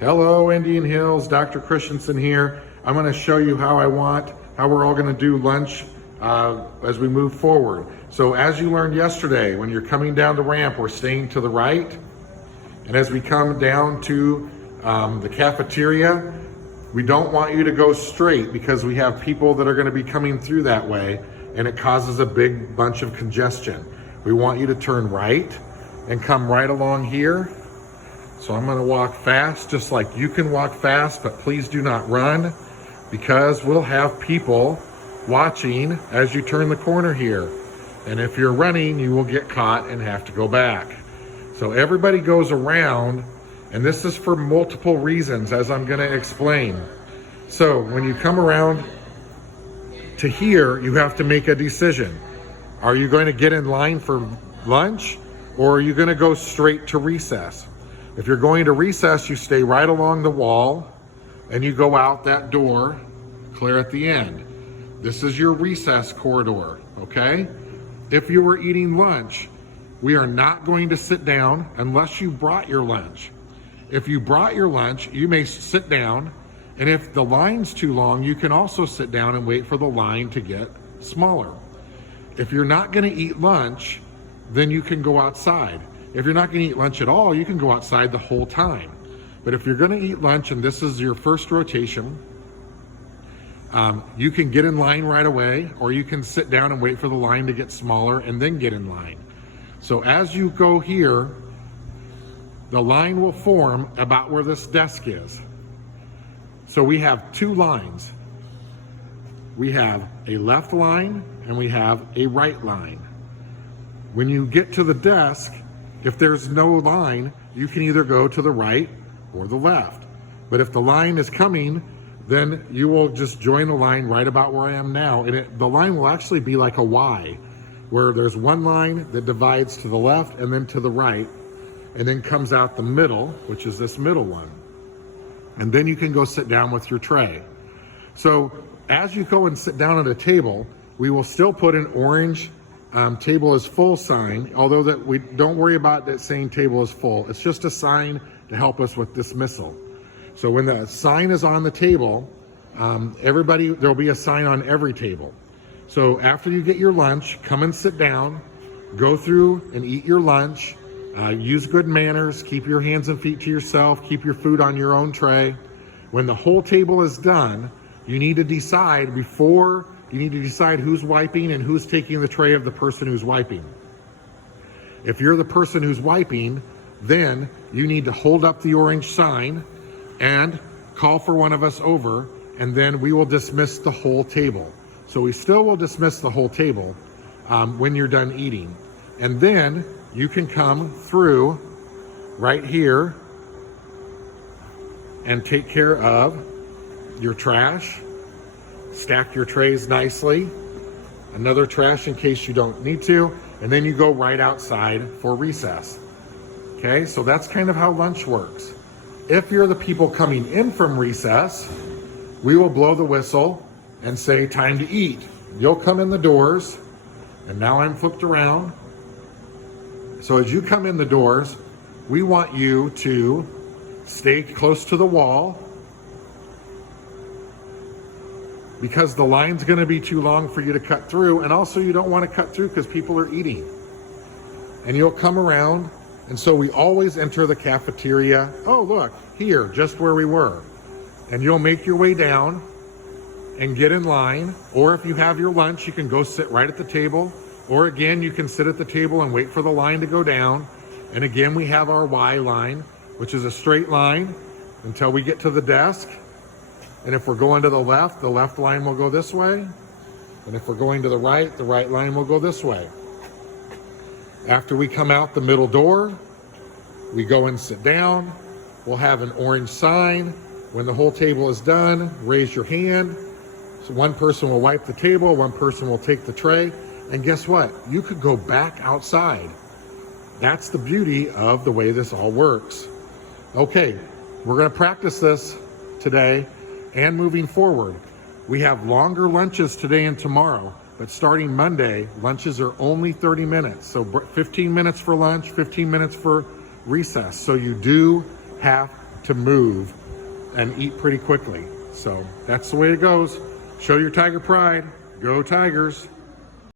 Hello, Indian Hills, Dr. Christensen here. I'm gonna show you how we're all gonna do lunch as we move forward. So as you learned yesterday, when you're coming down the ramp, we're staying to the right. And as we come down to the cafeteria, we don't want you to go straight because we have people that are gonna be coming through that way and it causes a big bunch of congestion. We want you to turn right and come right along here. So I'm gonna walk fast, just like you can walk fast, but please do not run because we'll have people watching as you turn the corner here. And if you're running, you will get caught and have to go back. So everybody goes around, and this is for multiple reasons, as I'm gonna explain. So when you come around to here, you have to make a decision. Are you going to get in line for lunch, or are you gonna go straight to recess? If you're going to recess, you stay right along the wall and you go out that door, clear at the end. This is your recess corridor, okay? If you were eating lunch, we are not going to sit down unless you brought your lunch. If you brought your lunch, you may sit down, and if the line's too long, you can also sit down and wait for the line to get smaller. If you're not gonna eat lunch, then you can go outside. If you're not gonna eat lunch at all, you can go outside the whole time. But if you're gonna eat lunch and this is your first rotation, you can get in line right away, or you can sit down and wait for the line to get smaller and then get in line. So as you go here, the line will form about where this desk is. So we have two lines. We have a left line and we have a right line. When you get to the desk, if there's no line, you can either go to the right or the left. But if the line is coming, then you will just join the line right about where I am now. And the line will actually be like a Y, where there's one line that divides to the left and then to the right, and then comes out the middle, which is this middle one. And then you can go sit down with your tray. So as you go and sit down at a table, we will still put an orange table is full sign, although that we don't worry about that saying table is full. It's just a sign to help us with dismissal. So when the sign is on the table, there'll be a sign on every table. So after you get your lunch, come and sit down, go through and eat your lunch, use good manners, keep your hands and feet to yourself, keep your food on your own tray. When the whole table is done, you need to decide who's wiping and who's taking the tray of the person who's wiping. If you're the person who's wiping, then you need to hold up the orange sign and call for one of us over, and then we will dismiss the whole table. So we still will dismiss the whole table when you're done eating. And then you can come through right here and take care of your trash. Stack your trays nicely, another trash in case you don't need to, and then you go right outside for recess. Okay, so that's kind of how lunch works. If you're the people coming in from recess, we will blow the whistle and say time to eat. You'll come in the doors, and now I'm flipped around. So as you come in the doors, we want you to stay close to the wall, because the line's gonna be too long for you to cut through, and also you don't wanna cut through because people are eating. And you'll come around, and so we always enter the cafeteria. Oh, look, here, just where we were. And you'll make your way down and get in line, or if you have your lunch, you can go sit right at the table, or again, you can sit at the table and wait for the line to go down. And again, we have our Y line, which is a straight line until we get to the desk. And if we're going to the left line will go this way. And if we're going to the right line will go this way. After we come out the middle door, we go and sit down. We'll have an orange sign. When the whole table is done, raise your hand. So one person will wipe the table, one person will take the tray. And guess what? You could go back outside. That's the beauty of the way this all works. Okay, we're gonna practice this today. And moving forward, we have longer lunches today and tomorrow, but starting Monday, lunches are only 30 minutes. So 15 minutes for lunch, 15 minutes for recess. So you do have to move and eat pretty quickly. So that's the way it goes. Show your tiger pride. Go Tigers.